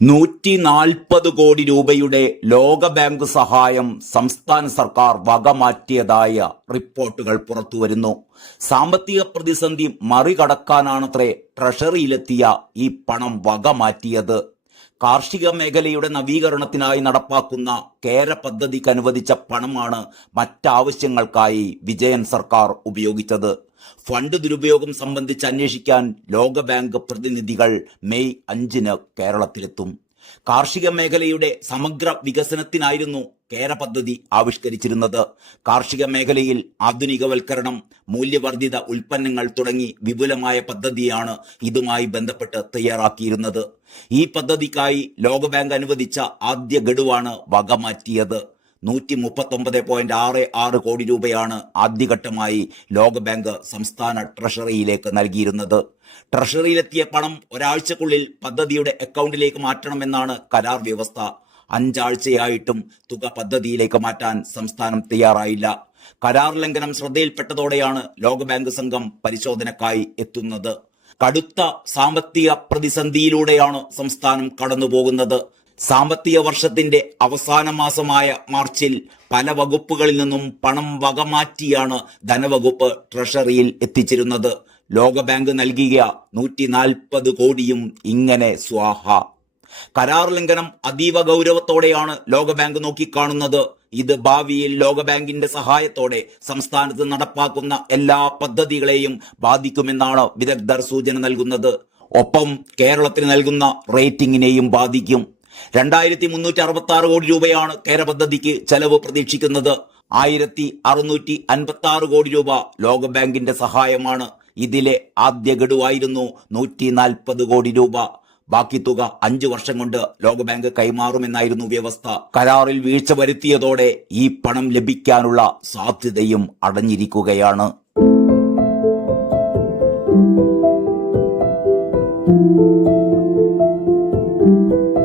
നൂറ്റി നാൽപ്പത് കോടി രൂപയുടെ ലോകബാങ്ക് സഹായം സംസ്ഥാന സർക്കാർ വകമാറ്റിയതായ റിപ്പോർട്ടുകൾ പുറത്തുവരുന്നു. സാമ്പത്തിക പ്രതിസന്ധി മറികടക്കാനാണത്രേ ട്രഷറിയിലെത്തിയ ഈ പണം വകമാറ്റിയത്. കാർഷിക മേഖലയുടെ നവീകരണത്തിനായി നടപ്പാക്കുന്ന കേര പദ്ധതിക്ക് അനുവദിച്ച പണമാണ് മറ്റാവശ്യങ്ങൾക്കായി വിജയൻ സർക്കാർ ഉപയോഗിച്ചത്. ഫണ്ട് ദുരുപയോഗം സംബന്ധിച്ച് അന്വേഷിക്കാൻ ലോകബാങ്ക് പ്രതിനിധികൾ മെയ് അഞ്ചിന് കേരളത്തിലെത്തും. കാർഷിക മേഖലയുടെ സമഗ്ര വികസനത്തിനായിരുന്നു കേര പദ്ധതി ആവിഷ്കരിച്ചിരുന്നത്. കാർഷിക മേഖലയിൽ ആധുനികവൽക്കരണം മൂല്യവർദ്ധിത ഉൽപ്പന്നങ്ങൾ തുടങ്ങി വിപുലമായ പദ്ധതിയാണ് ഇതുമായി ബന്ധപ്പെട്ട് തയ്യാറാക്കിയിരുന്നത്. ഈ പദ്ധതിക്കായി ലോകബാങ്ക് അനുവദിച്ച ആദ്യ ഗഡുവാണ് വകമാറ്റിയത്. നൂറ്റി മുപ്പത്തൊമ്പത് പോയിന്റ് ആറ് ആറ് കോടി രൂപയാണ് ആദ്യഘട്ടമായി ലോകബാങ്ക് സംസ്ഥാന ട്രഷറിയിലേക്ക് നൽകിയിരുന്നത്. ട്രഷറിയിലെത്തിയ പണം ഒരാഴ്ചക്കുള്ളിൽ പദ്ധതിയുടെ അക്കൗണ്ടിലേക്ക് മാറ്റണമെന്നാണ് കരാർ വ്യവസ്ഥ. അഞ്ചാഴ്ചയായിട്ടും തുക പദ്ധതിയിലേക്ക് മാറ്റാൻ സംസ്ഥാനം തയ്യാറായില്ല. കരാർ ലംഘനം ശ്രദ്ധയിൽപ്പെട്ടതോടെയാണ് ലോകബാങ്ക് സംഘം പരിശോധനക്കായി എത്തുന്നത്. കടുത്ത സാമ്പത്തിക പ്രതിസന്ധിയിലൂടെയാണ് സംസ്ഥാനം കടന്നുപോകുന്നത്. സാമ്പത്തിക വർഷത്തിന്റെ അവസാന മാസമായ മാർച്ചിൽ പല വകുപ്പുകളിൽ നിന്നും പണം വകമാറ്റിയാണ് ധനവകുപ്പ് ട്രഷറിയിൽ എത്തിച്ചിരുന്നത്. ലോകബാങ്ക് നൽകിയ നൂറ്റി നാൽപ്പത് കോടിയും ഇങ്ങനെ സ്വാഹ. കരാർ ലംഘനം അതീവ ഗൗരവത്തോടെയാണ് ലോകബാങ്ക് നോക്കിക്കാണുന്നത്. ഇത് ഭാവിയിൽ ലോകബാങ്കിന്റെ സഹായത്തോടെ സംസ്ഥാനത്ത് നടപ്പാക്കുന്ന എല്ലാ പദ്ധതികളെയും ബാധിക്കുമെന്നാണ് വിദഗ്ധർ സൂചന നൽകുന്നത്. ഒപ്പം കേരളത്തിന് നൽകുന്ന റേറ്റിംഗിനെയും ബാധിക്കും. രണ്ടായിരത്തി മുന്നൂറ്റി അറുപത്തി ആറ് കോടി രൂപയാണ് കേര പദ്ധതിക്ക് ചെലവ് പ്രതീക്ഷിക്കുന്നത്. ആയിരത്തി അറുന്നൂറ്റി അൻപത്തി ആറ് കോടി രൂപ ലോകബാങ്കിന്റെ സഹായമാണ് ഇതിലെ ആദ്യ ഗഡുവായിരുന്നു നൂറ്റി നാൽപ്പത് കോടി രൂപ. ബാക്കി തുക അഞ്ചു വർഷം കൊണ്ട് ലോകബാങ്ക് കൈമാറുമെന്നായിരുന്നു വ്യവസ്ഥ. കരാറിൽ വീഴ്ച വരുത്തിയതോടെ ഈ പണം ലഭിക്കാനുള്ള സാധ്യതയും അടഞ്ഞിരിക്കുകയാണ്. thank you